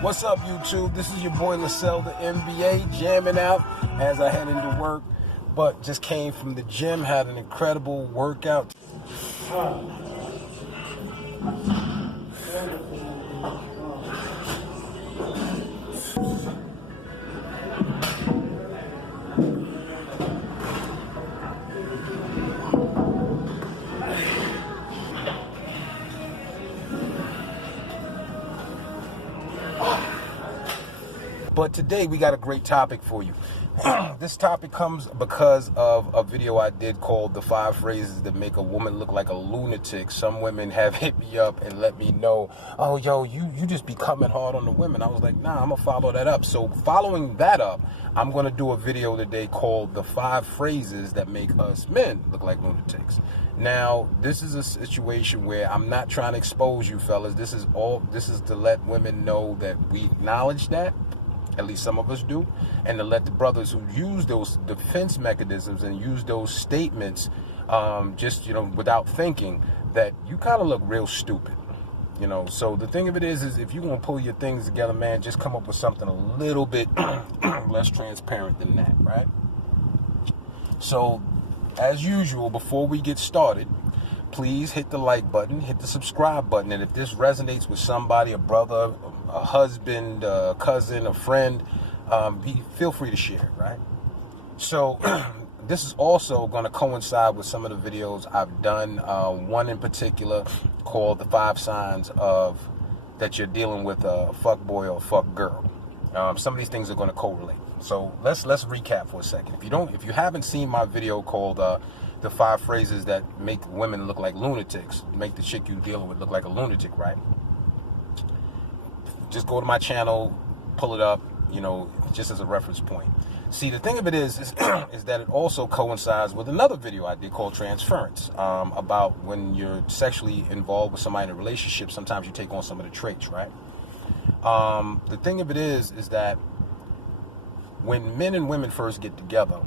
What's up, YouTube? This is your boy Lascel, the M.B.A, jamming out as I head into work. But just came from the gym, had an incredible workout. But today we got a great topic for you. This topic comes because of a video I did called The 5 Phrases That Make a Woman Look Like a Lunatic. Some women have hit me up and let me know, oh, yo, you just be coming hard on the women. I was like, nah, I'm going to follow that up. So following that up, I'm going to do a video today called The 5 Phrases That Make Us Men Look Like Lunatics. Now, this is a situation where I'm not trying to expose you fellas. This is to let women know that we acknowledge that. At least some of us do, and to let the brothers who use those defense mechanisms and use those statements without thinking, that you kind of look real stupid. So the thing of it is if you're going to pull your things together, man, just come up with something a little bit less transparent than that, right? So as usual, before we get started, please hit the like button, hit the subscribe button, and if this resonates with somebody, a brother, a husband, a cousin, a friend, feel free to share it, right? So this is also going to coincide with some of the videos I've done. One in particular called The 5 Signs of that you're dealing with a fuck boy or a fuck girl. Some of these things are going to correlate. So let's recap for a second. If you haven't seen my video called The 5 Phrases That Make Women Look Like Lunatics, make the chick you dealing with look like a lunatic, right? Just go to my channel, pull it up, just as a reference point. See, the thing of it is that it also coincides with another video I did called Transference, about when you're sexually involved with somebody in a relationship, sometimes you take on some of the traits, right? The thing of it is that when men and women first get together,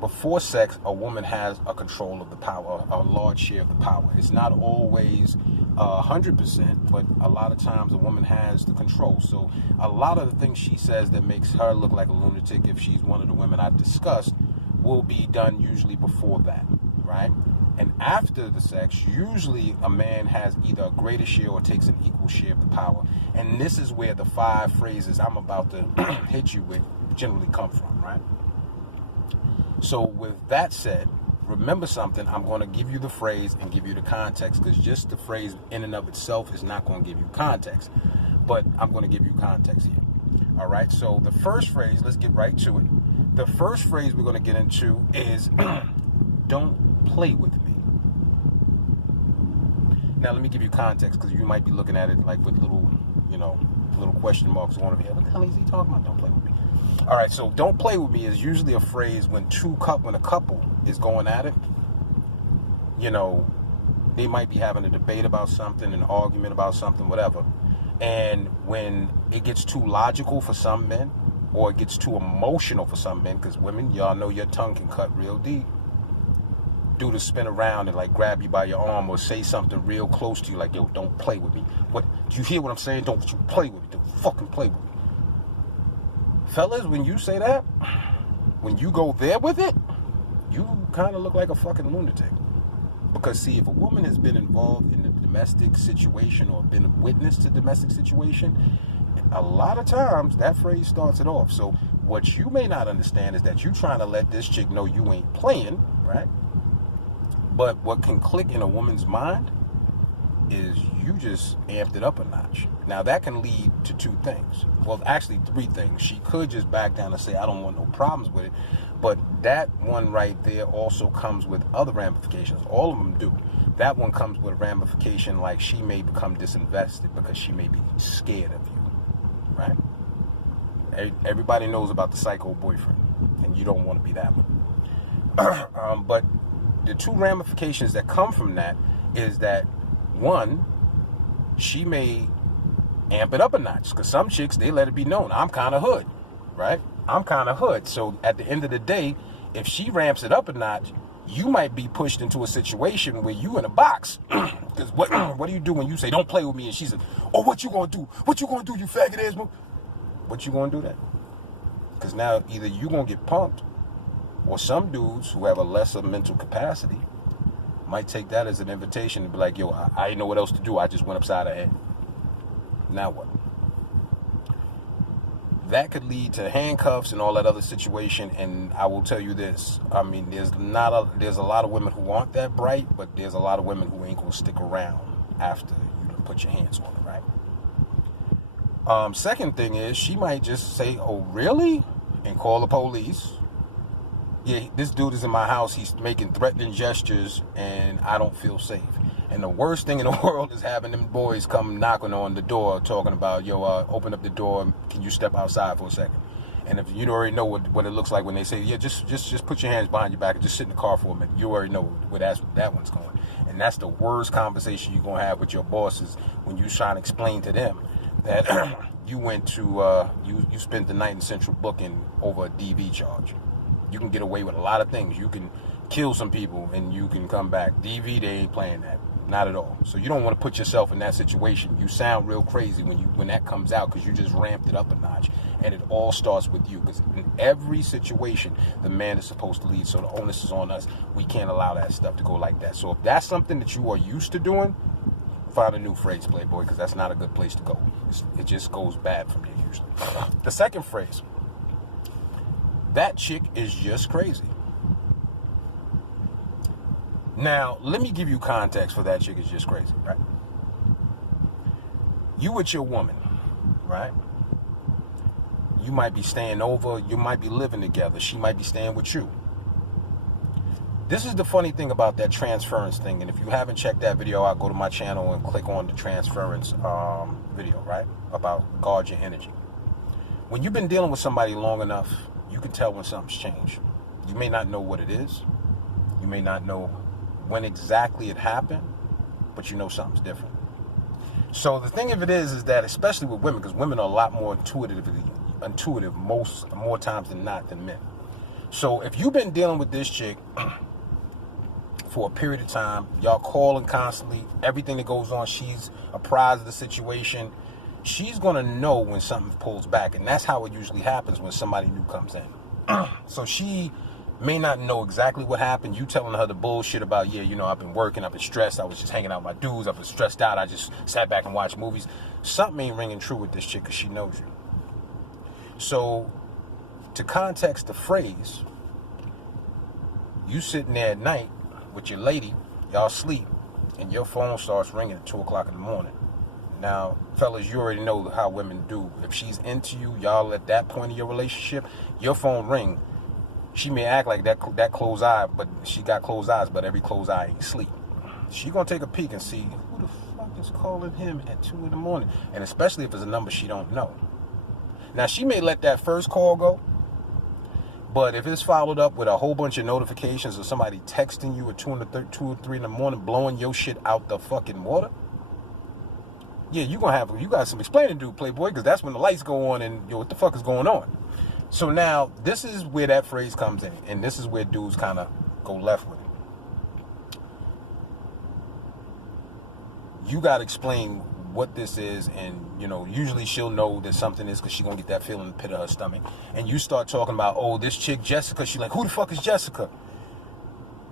before sex, a woman has a control of the power, a large share of the power. It's not always 100%, but a lot of times a woman has the control. So a lot of the things she says that makes her look like a lunatic, if she's one of the women I've discussed, will be done usually before that, right? And after the sex, usually a man has either a greater share or takes an equal share of the power. And this is where the 5 phrases I'm about to hit you with generally come from, right? So with that said, remember something, I'm going to give you the phrase and give you the context, because just the phrase in and of itself is not going to give you context. But I'm going to give you context here. All right, so the first phrase, let's get right to it. The first phrase we're going to get into is, don't play with me. Now, let me give you context, because you might be looking at it like with little question marks on over here. What the hell is he talking about? Don't play with me. All right, so don't play with me is usually a phrase when a couple is going at it. They might be having a debate about something, an argument about something, whatever. And when it gets too logical for some men, or it gets too emotional for some men, because women, y'all know your tongue can cut real deep. Do the spin around and like grab you by your arm or say something real close to you like, yo, don't play with me. What, do you hear what I'm saying? Don't you play with me. Don't fucking play with me. Fellas, when you say that, when you go there with it, you kind of look like a fucking lunatic. Because see, if a woman has been involved in a domestic situation or been a witness to domestic situation, a lot of times that phrase starts it off. So what you may not understand is that you're trying to let this chick know you ain't playing, right? But what can click in a woman's mind is you just amped it up a notch. Now that can lead to 2 things. Well, actually 3 things. She could just back down and say, I don't want no problems with it. But that one right there also comes with other ramifications. All of them do. That one comes with a ramification like she may become disinvested because she may be scared of you, right? Everybody knows about the psycho boyfriend, and you don't want to be that one. But the 2 ramifications that come from that is that, one, she may amp it up a notch, because some chicks, they let it be known, I'm kind of hood, right? I'm kind of hood. So at the end of the day, if she ramps it up a notch, you might be pushed into a situation where you in a box. Because what do you do when you say, don't play with me? And she said, oh, what you gonna do? What you gonna do, you faggot ass move? What you gonna do then? Because now either you gonna get punked, or some dudes who have a lesser mental capacity might take that as an invitation to be like, yo, I didn't know what else to do. I just went upside her head. Now what? That could lead to handcuffs and all that other situation. And I will tell you this. I mean, there's a lot of women who aren't that bright, but there's a lot of women who ain't gonna stick around after you done put your hands on it, right? Second thing is, she might just say, oh, really? And call the police. Yeah, this dude is in my house. He's making threatening gestures, and I don't feel safe. And the worst thing in the world is having them boys come knocking on the door talking about, yo, open up the door. Can you step outside for a second? And if you already know what it looks like when they say, yeah, just put your hands behind your back and just sit in the car for a minute. You already know where that one's going. And that's the worst conversation you're going to have with your bosses when you trying to explain to them that you went to, you spent the night in central booking over a DV charge. You can get away with a lot of things. You can kill some people and you can come back. DV, they ain't playing that. Not at all. So you don't want to put yourself in that situation. You sound real crazy when that comes out because you just ramped it up a notch. And it all starts with you, because in every situation, the man is supposed to lead. So the onus is on us. We can't allow that stuff to go like that. So if that's something that you are used to doing, find a new phrase, Playboy, because that's not a good place to go. It just goes bad from there usually. The second phrase, that chick is just crazy. Now, let me give you context for that chick is just crazy, right? You with your woman, right? You might be staying over. You might be living together. She might be staying with you. This is the funny thing about that transference thing. And if you haven't checked that video out, go to my channel and click on the transference video, right? About guard your energy. When you've been dealing with somebody long enough, you can tell when something's changed. You may not know what it is. You may not know when exactly it happened, but you know something's different. So the thing of it is that, especially with women, because women are a lot more intuitive more times than not than men. So if you've been dealing with this chick for a period of time, y'all calling constantly, everything that goes on, she's apprised of the situation, she's gonna know when something pulls back. And that's how it usually happens when somebody new comes in. So she may not know exactly what happened. You telling her the bullshit about, yeah, you know, I've been working, I've been stressed, I was just hanging out with my dudes, I've been stressed out, I just sat back and watched movies. Something ain't ringing true with this chick because she knows you. So to context the phrase, you sitting there at night with your lady, y'all sleep, and your phone starts ringing at 2 o'clock in the morning. Now, fellas, you already know how women do. If she's into you, y'all at that point of your relationship, your phone ring. She may act like that closed eye, but she got closed eyes, but every closed eye ain't sleep. She gonna take a peek and see who the fuck is calling him at 2 in the morning, and especially if it's a number she don't know. Now, she may let that first call go, but if it's followed up with a whole bunch of notifications of somebody texting you at 2 or 3 in the morning, blowing your shit out the fucking water, yeah, you got some explaining to do, Playboy, because that's when the lights go on and, yo, what the fuck is going on? So now, this is where that phrase comes in, and this is where dudes kind of go left with it. You got to explain what this is, and, you know, usually she'll know that something is because she's going to get that feeling in the pit of her stomach. And you start talking about, oh, this chick, Jessica, she's like, who the fuck is Jessica?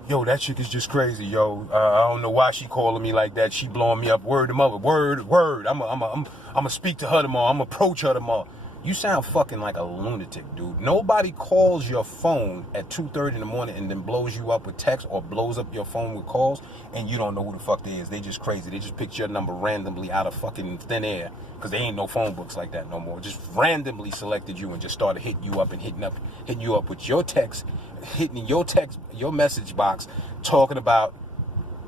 Yo, that chick is just crazy, yo. I don't know why she calling me like that. She blowing me up. Word to mother. Word. I'm gonna speak to her tomorrow. I'm gonna approach her tomorrow. You sound fucking like a lunatic, dude. Nobody calls your phone at 2:30 in the morning and then blows you up with text or blows up your phone with calls, and you don't know who the fuck they is. They just crazy. They just picked your number randomly out of fucking thin air, because there ain't no phone books like that no more. Just randomly selected you and just started hitting you up and hitting you up with your text, your message box, talking about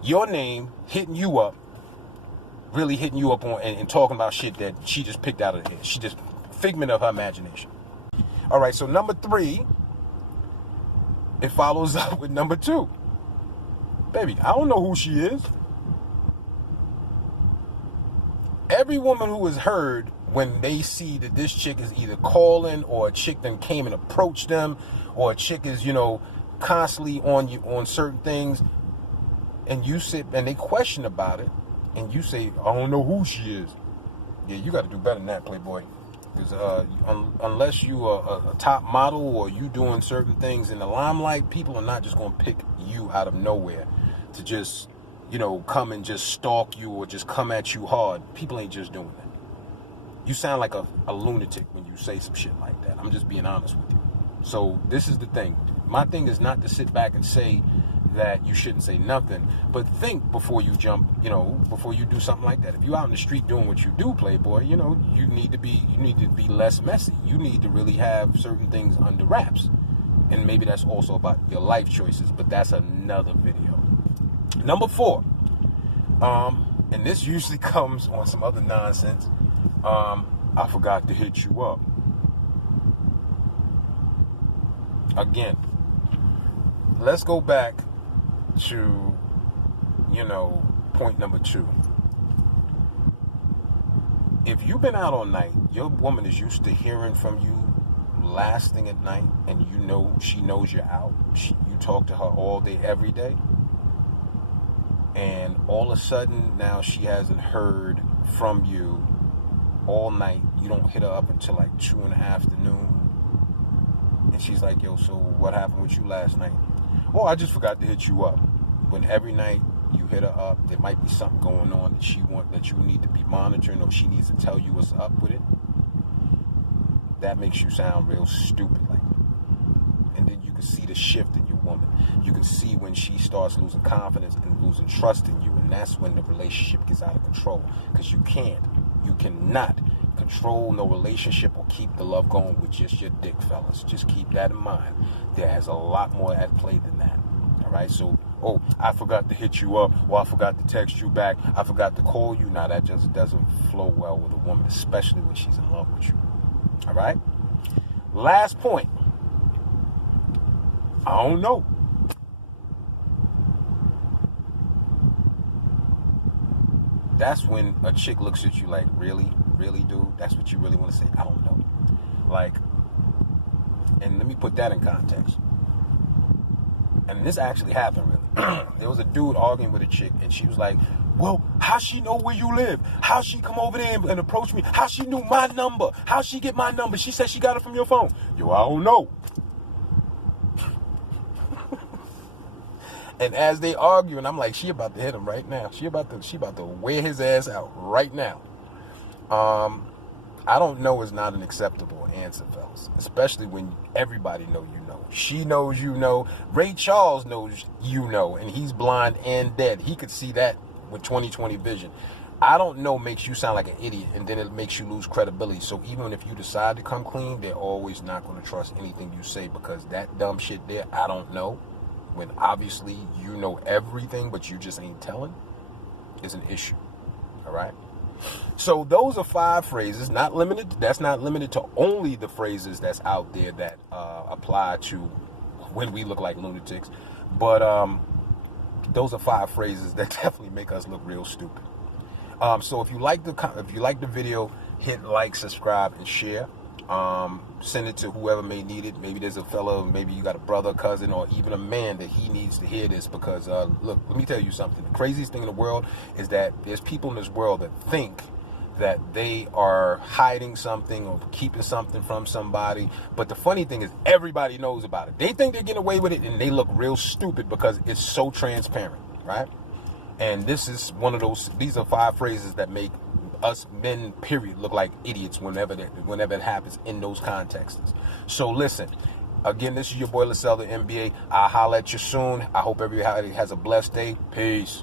your name, hitting you up, really hitting you up on and talking about shit that she just picked out of the air. She just figment of her imagination. All right, so number 3, it follows up with number 2. Baby, I don't know who she is. Every woman who has heard when they see that this chick is either calling, or a chick then came and approached them, or a chick is, you know, constantly on you on certain things, and you sit and they question about it, and you say, I don't know who she is. Yeah, you got to do better than that, Playboy. Because unless you are a top model or you doing certain things in the limelight, people are not just going to pick you out of nowhere to just, come and just stalk you or just come at you hard. People ain't just doing that. You sound like a lunatic when you say some shit like that. I'm just being honest with you. So this is the thing. My thing is not to sit back and say that you shouldn't say nothing, but think before you jump, before you do something like that. If you're out in the street doing what you do, Playboy, you need to be less messy. You need to really have certain things under wraps. And maybe that's also about your life choices, but that's another video. Number 4, and this usually comes on some other nonsense. I forgot to hit you up. Again, let's go back to, point number 2. If you've been out all night, your woman is used to hearing from you lasting at night, and she knows you're out. You talk to her all day, every day. And all of a sudden, now she hasn't heard from you all night. You don't hit her up until like 2 in the afternoon. And she's like, yo, so what happened with you last night? Oh, I just forgot to hit you up. When every night you hit her up, there might be something going on that you need to be monitoring, or she needs to tell you what's up with it. That makes you sound real stupid. And then you can see the shift in your woman. You can see when she starts losing confidence and losing trust in you, and that's when the relationship gets out of control. Because you cannot control no relationship or keep the love going with just your dick, fellas. Just keep that in mind. There has a lot more at play than that. All right, so, I forgot to hit you up, or I forgot to text you back, I forgot to call you. Now, that just doesn't flow well with a woman, especially when she's in love with you. All right? Last point. I don't know. That's when a chick looks at you like, really? Really, dude? That's what you really want to say? I don't know. And let me put that in context. And this actually happened, really. There was a dude arguing with a chick, and she was like, well, how she know where you live? How she come over there and approach me? How she knew my number? How she get my number? She said she got it from your phone. Yo, I don't know. And as they argue, and I'm like, she about to hit him right now. She about to wear his ass out right now. I don't know is not an acceptable answer, fellas. Especially when everybody know you know. She knows you know. Ray Charles knows you know. And he's blind and dead. He could see that with 20/20 vision. I don't know makes you sound like an idiot, and then it makes you lose credibility. So even if you decide to come clean, they're always not going to trust anything you say, because that dumb shit there, I don't know, when obviously you know everything but you just ain't telling, is an issue. All right? So those are 5 phrases, that's not limited to only the phrases that's out there that apply to when we look like lunatics, but those are 5 phrases that definitely make us look real stupid. So if you like the video, hit like, subscribe, and share. Send it to whoever may need it. Maybe there's a fella, maybe you got a brother, cousin, or even a man that he needs to hear this, because look, let me tell you something. The craziest thing in the world is that there's people in this world that think that they are hiding something or keeping something from somebody, but the funny thing is everybody knows about it. They think they're getting away with it, and they look real stupid because it's so transparent, right? And this is one of those. These are 5 phrases that make us men, period, look like idiots whenever it happens in those contexts. So listen, again, this is your boy Lascel, the M.B.A. I'll holler at you soon. I hope everybody has a blessed day. Peace.